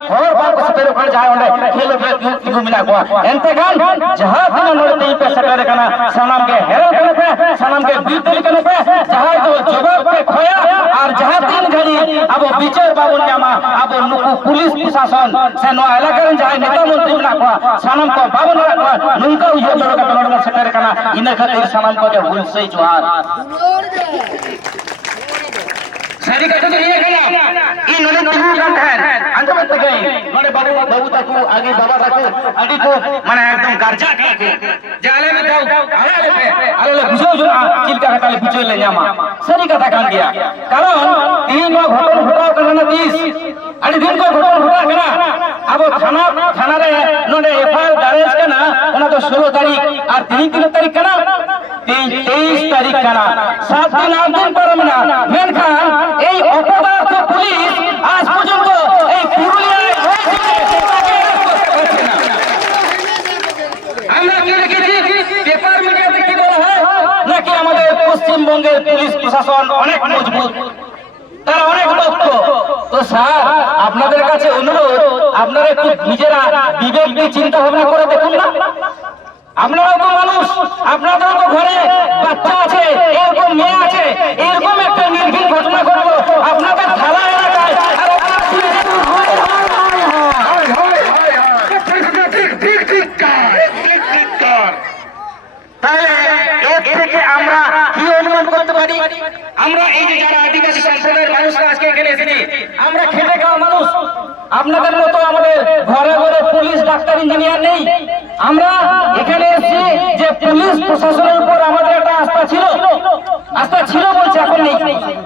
और बाप से तेरे पर जाए ओंडे खेल पे तू मिला को एंते गान जहां तने नोड़े ई पे सटारे कना सनम के हेरल कने पे सनम के बीतल कने पे जहां तो जवाब पे खोया और जहां तीन घड़ी अब बिचर बाबुन जामा अब नुकु पुलिस प्रशासन से नो इलाका जाए नेता मंत्री मिला को सनम को बाबुन को नुनका उजो दरका नोड़े सटारे कना इने खातिर सनम को के हुल से जोहार থেকে নিয়ে গেলাম ఈ నుండి అంతవరకు మన బాబు బాబుతకు ఆగే బాబాకు అడికు మన ఏకదం గర్జా ఠీకు జాలే మే దావు అలాలే పే అలాలే గుసో జో চিন্তা কাটালে বুঝে লে জামা সরি কথা কান দিয়া কারণ তিন গো ঘটন ঘটাও করনা 30 আর দিন গো ঘটন ঘটাও কেনা আবো থানা থানা রে নডে এফআইআর দারেজ কেনা ওনা তো 16 তারিখ আর তিন তিন তারিখ কেনা? 23 তারিখ কেনা? সাত দিন, আট দিন পর না আপনাদের কাছে অনুরোধ, আপনারা নিজেরা বিবেক দিয়ে চিন্তা ভাবনা করে দেখুন আপনারাও তো মানুষ, আপনাদেরও তো ঘরে বাচ্চা আছে, এরকম মেয়ে আছে, এরকম একটা নির্ভীক ঘটনা ঘটলো আপনাদের থালা এলাকায় আর আপনারা পুলিশের ভয়ে ভয়ে ভয়ে ভয়ে। তাহলে এর থেকে আমরা কি অনুমান করতে পারি। আমরা এই যে যারা আদিবাসী সম্প্রদায়ের মানুষরা আজকে এখানে এসেছি, আমরা খেটে খাওয়া মানুষ। আপনাদের মতো আমাদের ঘরে ঘরে পুলিশ, ডাক্তার, ইঞ্জিনিয়ার নেই। আমরা এখানে এসেছি যে পুলিশ প্রশাসনের উপর আমাদের একটা আস্থা ছিল। আস্থা ছিল বলছে এখন নেই।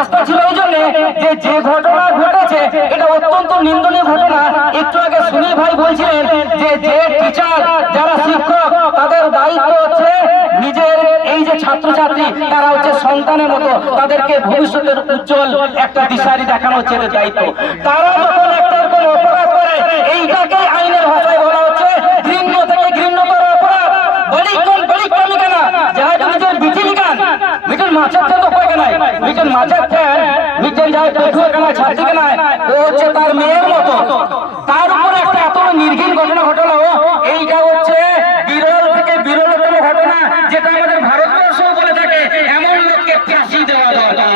আস্থা ছিল এই জন্য যে যে ঘটনা ঘটেছে, এটা অত্যন্ত নিন্দনীয় ঘটনা। একটু আগে সুনীল ভাই বলছিলেন যে যে টিচার যারা শিক্ষক, তাদের দায়িত্ব হচ্ছে নিজের এই যে ছাত্রছাত্রী, তারা হচ্ছে সন্তানের মতো, তাদেরকে ভবিষ্যতের উজ্জ্বল একটা দিশারি দেখানো হচ্ছে দায়িত্ব। তারা যখন একটা কোনো অপরাধ করে এইটাকে আইনের ভাষায় বলা হচ্ছে ঘৃণ্য থেকে ঘৃণ্যতর অপরাধ। বলি কোন বলি কেনা যাহা তুমি যে বিচিল গান মিটেন মাছের তো কয় কেনাই মিটেন মাছের মিটেন যাই পেটুয়া কেনা ছাড়তে কেনাই ও হচ্ছে তার মেয়ের মতো তার উপর একটা এত বড় নির্ঘিন ঘটনা ঘটলো এইটা হচ্ছে বিরল থেকে বিরলতম ঘটনা যেটা আমাদের ভারতবর্ষ বলে থাকে এমন লোককে ফাঁসি দেওয়া দরকার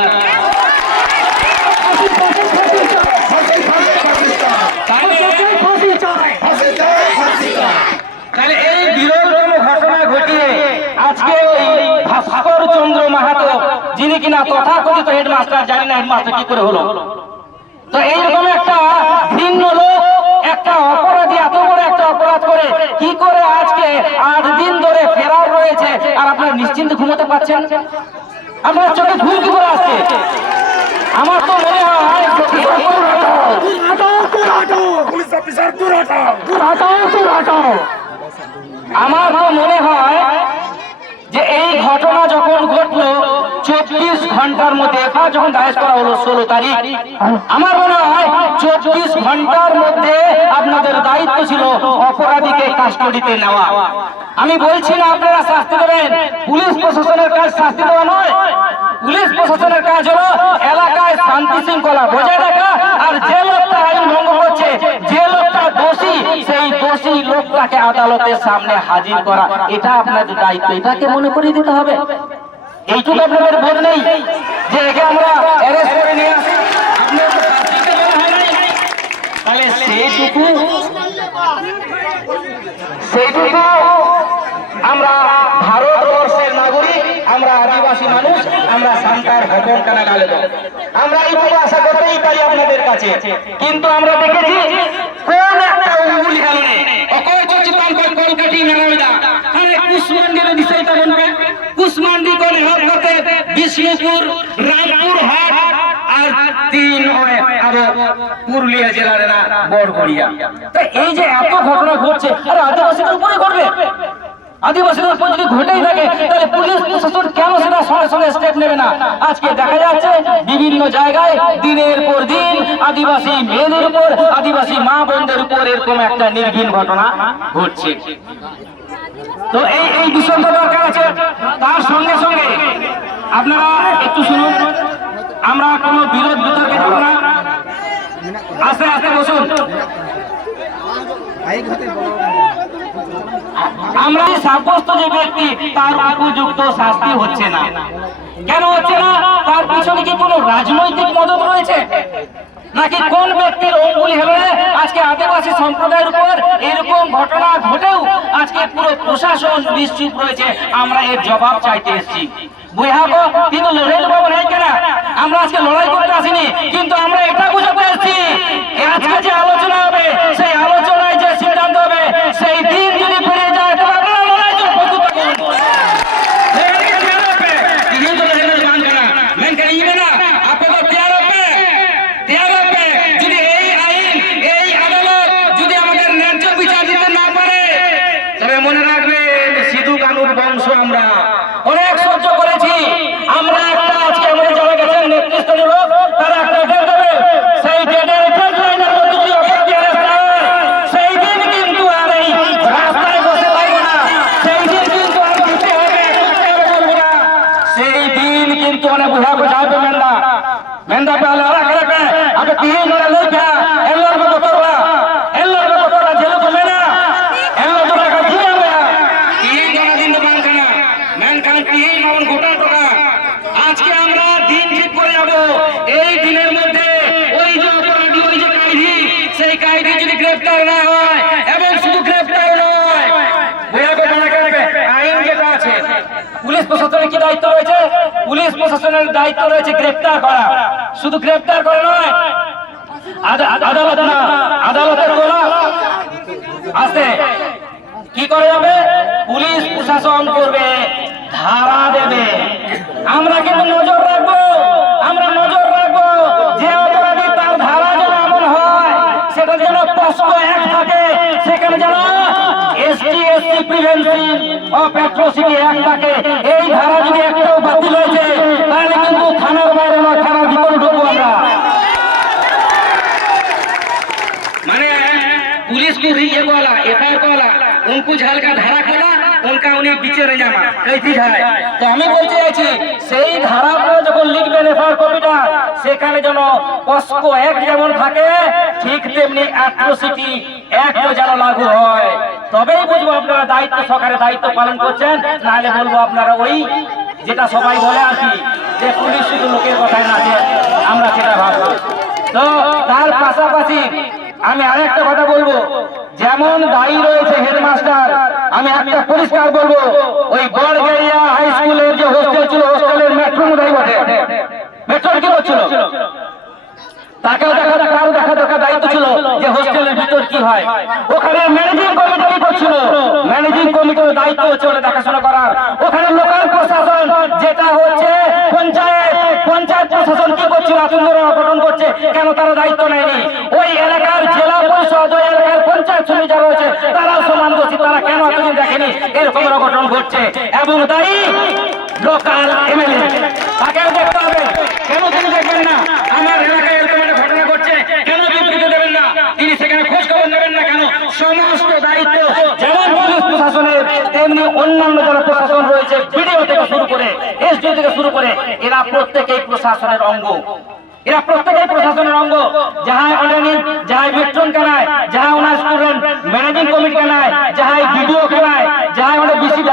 তাহলে এই বিরলতম ঘটনা ঘটিয়ে আজকে এই ভাস্কর চন্দ্র মাহাতো কিনা তথাকথিত হেডমাস্টার জানি না হেডমাস্টার কি করে হলো। তো এইরকম একটা ভিন্ন লোক, একটা অপরাধী, এত বড় একটা অপরাধ করে কি করে আজকে আট দিন ধরে ফেরার রয়েছে আর আপনারা নিশ্চিন্তে ঘুমোতে পারছেন? আপনার চোখে ঘুম কি করে আসছে? আমার তো মনে হয় আমার তো মনে হয় যে এই ঘটনা যখন ঘটলো চব্বিশ ঘণ্টার মধ্যে এফআইআর যখন দায়ের করা হলো ষোলো তারিখ, আমার মনে হয় চব্বিশ ঘণ্টার মধ্যে আপনাদের দায়িত্ব ছিল অপরাধীকে কাস্টডিতে নেওয়া। আমি বলছি না আপনারা শাস্তি দেবেন, পুলিশ প্রশাসনের কাজ শাস্তি দেওয়া নয়। পুলিশ প্রশাসনের কাজ হলো এলাকায় শান্তি শৃঙ্খলা বজায় রাখা আর যে লোকটা আইন ভঙ্গ করছে, যে লোকটা দোষী, সেই দোষী লোকটাকে আদালতের সামনে হাজির করা, এটা আপনাদের দায়িত্ব। এটাকে মনে করিয়ে দিতে হবে। এইটুকু আপনাদের বোধ নেই যে একে আমরা অ্যারেস্ট করে নিয়ে তাহলে সেইটুকু সেইটুকু আমরা ভারতবর্ষের নাগরিক, আমরা আদিবাসী মানুষ, আমরা সান্তার হকম কানা গালে। আমরা এইটুকু আশা করতেই পারি আপনাদের কাছে। কিন্তু আমরা দেখেছি কোন একটা উঙ্গুলি কারণে অকয় চিতান কল কলকাটি নারায়ণদা আরে কুসমান্ডির দিশাইতা বনবে কুসমান্ডি হক করতে বিষ্ণুপুর, রামপুর হাট আর তিন আরও পুরুলিয়া জেলার না বড়গড়িয়া তো এই যে এত ঘটনা ঘটছে, আরে আদিবাসীদের উপরে ঘটবে? আদিবাসীদের উপর যদি ঘটেই থাকে, তাহলে পুলিশ প্রশাসন কেন সেটা সঙ্গে সঙ্গে স্টেপ নেবে না? আজকে দেখা যাচ্ছে বিভিন্ন জায়গায় দিনের পর দিন আদিবাসী মেয়েদের উপর, আদিবাসী মা বোনদের উপর এরকম একটা নির্ঘিন ঘটনা ঘটছে। তো এই এই বিষয়টা দরকার আছে। তার সঙ্গে সঙ্গে আপনারা একটু শুনুন। আমরা কোনো বিরোধ বিতর্কে যাব না। আস্তে আস্তে বসুন। আমরা সাব্যস্ত যে ব্যক্তি, তার উপযুক্ত শাস্তি হচ্ছে না। কেন হচ্ছে না? তার পিছনে কি কোনো রাজনৈতিক মদত রয়েছে? নাকি কোন ব্যক্তির অঙ্গুলি হেলে আজকে আদিবাসী সম্প্রদায়ের উপর এরকম ঘটনা ঘটেও আজকে পুরো প্রশাসন নিশ্চুপ রয়েছে। আমরা এর জবাব চাইতে এসেছি। কিন্তু কেনা? আমরা আজকে লড়াই করতে আসিনি, কিন্তু আমরা এটা বুঝাতে এসেছি। আজকে যে আলোচনা হবে সেই আলোচনায় যে সিদ্ধান্ত হবে সেই দিন যদি পেরিয়ে যায় তবে আপনারা লড়াই জন্য প্রস্তুত থাকুন মনে রাখবেন সিধু কানুর বংশ আমরা অনেক সহ্য করেছি আমরা একটা আজকে আমাদের যারা গেছেন নেতৃস্থানীয় লোক তারা একটা ডেট দেবে সেই ডেটের ডেডলাইনের মধ্যে যদি অপরাধী arrest না হয়, সেই দিন কিন্তু আর এই রাস্তায় বসে পারব না সেই দিন কিন্তু আর দিতে হবে করতে হবে বলব না সেই দিন কিন্তু অনেক বুঝা বুঝাবে মেন্দা লই পে। এল্লোর মতো তোরা এল্লোর মতো তোরা জেলে তো মেনা এল্লোর তোরা কা দিয়ে হবে তিন ধরে দিন তো বান কানা মেন কান তিন মাউন গোটা টোকা? আজকে আমরা দিন ঠিক করে যাব এই দিনের মধ্যে ওই যে অপরাধী, ওই যে কাইদি সেই কাইদি যদি গ্রেফতার না হয় এবং শুধু গ্রেফতার নয় বুঝাবে কানা কানা আইন যেটা আছে পুলিশ প্রশাসনের কি দায়িত্ব রয়েছে? পুলিশ প্রশাসনের দায়িত্ব রয়েছে গ্রেফতার করা। শুধু গ্রেফতার করে নয় আদালত না, আদালতের বলা আছে। কি করে যাবে? পুলিশ প্রশাসন করবে, ধারা দেবে। আমরা কিন্তু নজর রাখব আমরা নজর রাখব যে অপরাধী তার ধারা যেন এমন হয় সেটা যেন পস্কো এক থাকে সেখানে যেন ST SC prevention of atrocity act থাকে এই ধারা যদি একটাও বাতিল হয়েছে তাহলে কিন্তু থানার বাইরে নয় থানার ভিতরে ঢুকবো আমরা माने पुलिस को भी ये बोला एफ आई बोला उनको झाल का धारा खोला उनका उन्हें पीछे रह जाना कैसी যায় তো আমি বলতে চাইছি সেই ধারাগুলো যখন লিখবেন এফআইআর কপিটা সেখানে যেন পস্কো এক যেমন থাকে ঠিক তেমনি অ্যাট্রোসিটি অ্যাক্ট যেন লাগু হয় তবেই বুঝব আপনারা দায়িত্ব সহকারে দায়িত্ব পালন করছেন, নাহলে বলব আপনারা ওই যেটা সবাই বলে কি, যে পুলিশ শুধু লোকের কথায় নাচে, আমরা সেটা ভাববো। তো তার পাশাপাশি আমি আরেকটা কথা বলব, যেমন দায়ী রয়েছে হেডমাস্টার, আমি একটা পরিষ্কার বলব, ওই বড়গেরিয়া হাই স্কুলের যে হোস্টেল ছিল হোস্টেলের মেট্রো বটে। মেট্রো কি করছিল? তাকেও দেখা কারও দেখা দেখা দায়িত্ব ছিল যে হোস্টেলের ভিতর কি হয়। ওখানে ম্যানেজিং কমিটি করছিল ম্যানেজিং কমিটির দায়িত্ব হচ্ছে ওটা দেখাশোনা করার। ওখানে লোকাল প্রশাসন যেটা হচ্ছে পঞ্চায়েত। পঞ্চায়েত প্রশাসন কি করছিল আচরণ গঠন করছে। কেন তারা দায়িত্ব নেয়নি? ওই এলাকার জেলা পরিষদ ওই এলাকার পঞ্চায়েত সমিতি যারা রয়েছে তারাও সমান দোষী। তারা কেন এতদিন দেখেনি এরকম গঠন ঘটছে? এবং দায়ী লোকাল এমএলএ তাকেও দেখতে হবে। কেন তিনি দেখবেন না আমার এলাকায় এরকম একটা ঘটনা ঘটছে কেন বিবৃতি দেবেন না তিনি সেখানে খোঁজ খবর নেবেন না কেন সমস্ত দায়িত্ব যেমন পুলিশ প্রশাসনের, তেমনি অন্যান্য যারা প্রশাসন রয়েছে, বিডিও থেকে শুরু করে এসডিও থেকে শুরু করে, এরা প্রত্যেকেই প্রশাসনের অঙ্গ। এরা প্রত্যেকের প্রশাসনের অঙ্গ। যাহাই অলরেডি যাহাই মেট্রন কেনায় যাহাই ওনার স্টুডেন্ট ম্যানেজিং কমিটি কেনায়, যাহাই বিডিও কেনায়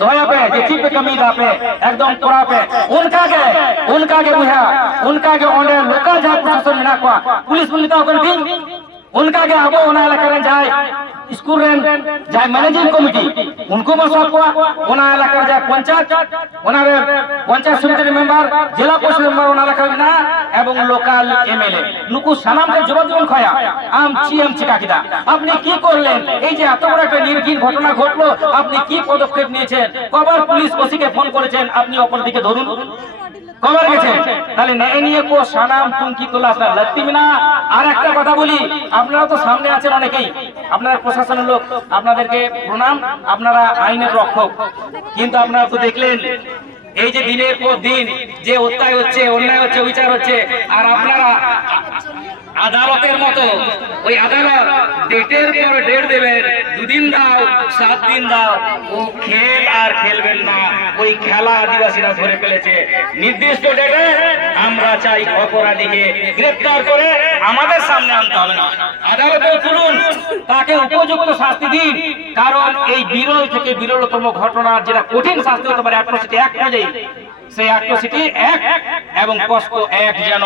ধয়া पे जे ठीक पे कमी दा पे एकदम तोरा पे उनका के उनका के बुझा उनका के ओंडे लोकल जा प्रशासन ना को पुलिस पुलिस ता ओकन दिन उनका के आबो ओना एलाका रे जाय स्कूल रे जाय मैनेजिंग कमिटी उनको बसा को ओना एलाका रे जाय पंचायत ओना रे पंचायत समितिर मेंबर জেলা পরিষদ মেম্বার ওনা এলাকা না এবং লোকাল এমএলএ নুকু সালামকে জবাব দিবেন খয়া আম চিএম চিকাকিদা আপনি কি করলেন এই যে এত বড় একটা নির্ঘিন ঘটনা ঘটলো আপনি কি পদক্ষেপ নিয়েছেন কবার পুলিশ ওসিকে ফোন করেছেন আপনি অপর দিকে ধরুন কবর গেছে তাহলে নিয়ে কো, সানাম কুঙ্কি তোলা, আপনার লাগতি না আর একটা কথা বলি আপনারা তো সামনে আছেন অনেকেই। আপনার প্রশাসনের লোক, আপনাদেরকে প্রণাম, আপনারা আইনের রক্ষক। কিন্তু আপনারা তো দেখলেন, এই যে দিনের পর দিন, যে অত্যায় হচ্ছে, অন্যায় হচ্ছে বিচার হচ্ছে, আর আপনারা আদালতের মতো। ওই আদালত ডেটের পর ডেট দেবেন, দুদিন দাও, সাত দিন দাও। ও খেল আর খেলবেন না। ওই খেলা আদিবাসীরা ধরে ফেলেছে। নির্দিষ্ট ডেটে আমরা চাই অপরাধীকে গ্রেপ্তার করে আমাদের সামনে আনতে হবে না। আদালতে তুলুন। তাকে উপযুক্ত শাস্তি দিন। কারণ এই বিরল থেকে বিরলতম ঘটনার যেটা কঠিন শাস্তি হতে পারে, অ্যাট্রোসিটি এক পর্যায়ে সেই অ্যাট্রোসিটি এক এবং কষ্ট এক যেন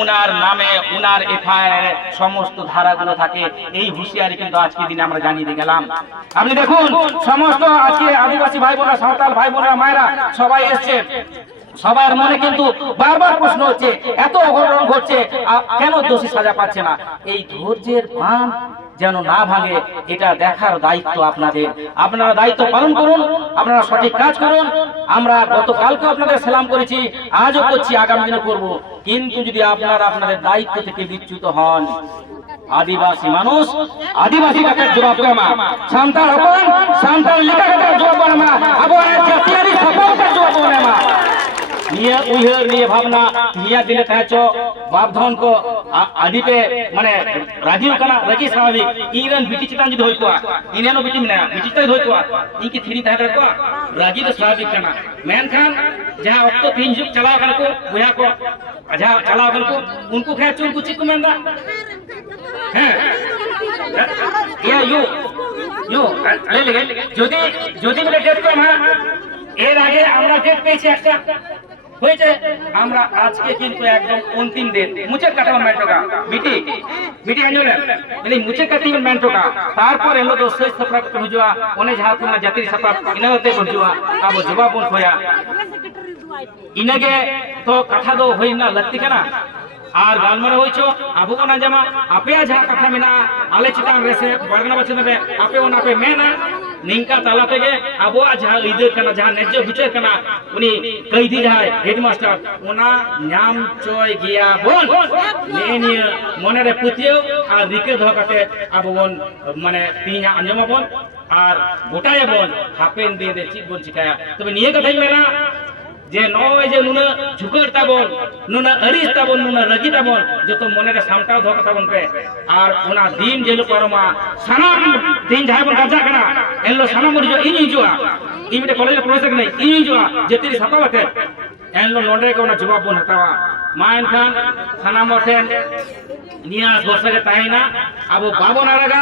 উনার নামে, উনার এফআইআর সমস্ত ধারাগুলো থাকে। এই হুঁশিয়ারি কিন্তু আজকে দিনে আমরা জানিয়ে গেলাম। আপনি দেখুন, সমস্ত আজকে আদিবাসী ভাই বোনেরা সাঁওতাল ভাই বোনেরা মায়েরা সবাই এসছে। সবার মনে কিন্তু বারবার প্রশ্ন হচ্ছে, এত অঘটন ঘটছে কেন দোষী সাজা পাচ্ছে না? এই ধৈর্যের বাঁধ যেন না ভাঙে, এটা দেখার দায়িত্ব আপনাদের। আপনারা দায়িত্ব পালন করুন, আপনারা সঠিক কাজ করুন। আমরা গতকালকে আপনাদের সালাম করেছি, আজও করছি, আগামী দিনে করব। কিন্তু যদি আপনারা আপনাদের দায়িত্ব থেকে বিচ্যুত হন, আদিবাসী মানুষ, আদিবাসী কাকের জবাব দেয় মা সান্তাল হপন সান্তাল লিখা কাকের জবাব দেয় মা আবার জাতিয়ারি সফলতার জবাব ᱱᱤᱭᱟᱹ ᱩᱭᱦᱟᱹᱨ ᱱᱤᱭᱟᱹ ᱵᱷᱟᱵᱱᱟ ᱱᱤᱭᱟᱹ ᱫᱤᱞᱮ ᱛᱟᱦᱮᱸ ᱪᱚ ᱵᱟᱵᱫᱷᱚᱱ ᱠᱚ ᱟᱹᱰᱤ ᱯᱮ ᱢᱟᱱᱮ ᱨᱟᱡᱤᱣ ᱠᱟᱱᱟ ᱨᱟᱡᱤ ᱥᱟᱵᱷᱟᱵᱤᱠ ᱤᱧ ᱨᱮᱱ ᱵᱤᱴᱤ ᱪᱮᱛᱟᱱ ᱡᱩᱫᱤ ᱦᱩᱭ ᱠᱚᱜᱼᱟ ᱤᱧ ᱨᱮᱱ ᱵᱤᱴᱤ ᱢᱮᱱᱟᱭᱟ ᱵᱤᱴᱤ ᱪᱮᱛᱟᱱ ᱦᱩᱭ ᱠᱚᱜᱼᱟ ᱤᱧ ᱠᱤ ᱛᱷᱤᱨᱤᱧ ᱛᱟᱦᱮᱸ ᱫᱟᱲᱮ ᱠᱚᱜᱼᱟ ᱨᱟᱡᱤ ᱫᱚ ᱥᱟᱵᱷᱟᱵᱤᱠ ᱠᱟᱱᱟ ᱢᱮᱱᱠᱷᱟᱱ ᱡᱟᱦᱟᱸ ᱚᱠᱛᱚ ᱛᱤᱦᱤᱧ ᱡᱩᱜᱽ ᱪᱟᱞᱟᱣ ᱠᱟᱱᱟ ᱠᱚ ᱵᱚᱭᱦᱟ ᱠᱚ ᱡᱟᱦᱟᱸ ᱪᱟᱞᱟᱣ ᱠᱟᱱᱟ ᱠᱚ ᱩᱱᱠᱩ ᱠᱷᱟᱱ ᱪᱚ ᱩᱱᱠᱩ ᱪᱮᱫ ᱠᱚ ᱢᱮᱱᱫᱟ ᱦᱮᱸ ᱤᱭᱟᱹ ᱭᱩ ᱭᱩ ᱞᱟᱹᱭ ᱞᱮᱜᱮ ᱡᱩᱫᱤ ᱡᱩᱫᱤ ᱵᱚᱞᱮ ᱰᱮᱴ ᱠᱚ ᱮᱢᱟ এর আগে আমরা ডেট পেয়েছি একটা হয়েছে। আমরা আজকে কিন্তু একদম অন্তিম দিন। মুচে কাটাবার মেন্টোকা বিটি বিটি আঞ্জলে মানে মুচে কাটিবার মেন্টোকা তারপর এলো তো শেষ সপ্তাহ কত হুজুয়া ওনে যাহা তোমরা জাতির সপ্তাহ ইনাতে হুজুয়া আবো জবাব বল হয়া ইনাগে তো কথা দো হই না, লাগতি কেনা? আর গালমারা হইছো, আবু কোনা জামা। আপে যাহা কথা মেনা, আলে চিতান রেসে, বর্গনা বচন রে আপে ওনা আপে মেনা নিংকা তালা থেকে আবু যাহা ইদের কানা যাহা ন্যায্য বিচার কানা উনি কইদি যাহাই হেডমাস্টার, ওনা নাম চয় গিয়া বল নিয়ে নিয়ে মনে পুতিও, আর রিকে ধকাতে আবু বন মানে তিনা আঞ্জমা বল আর গোটায় বল হাপেন দিয়ে দে চিত বল চিকায়া। তবে নিয়ে কথাই মেনা যে নয় যে নুনা ঝুঁকর তাবন, নুনা আরিস তাবন, নুনা রাজি তাবন, যত মনে রে সামটাও ধোকা তাবন পে। আর ওনা দিন জেলু পরমা সানাম দিন যাই বন গাজা কানা, এনলো সানাম মরি जो ইনি জুয়া। ইমিতে কলেজে প্রবেশ নাই, ইনি জুয়া যেতি সাতাওয়াতে এনলো নডে কে ওনা জবাব বন হতাওয়া। মাইন খান, সানাম ওঠেন নিয়াস বর্ষাকে তাই না, আবো বাবন আরাগা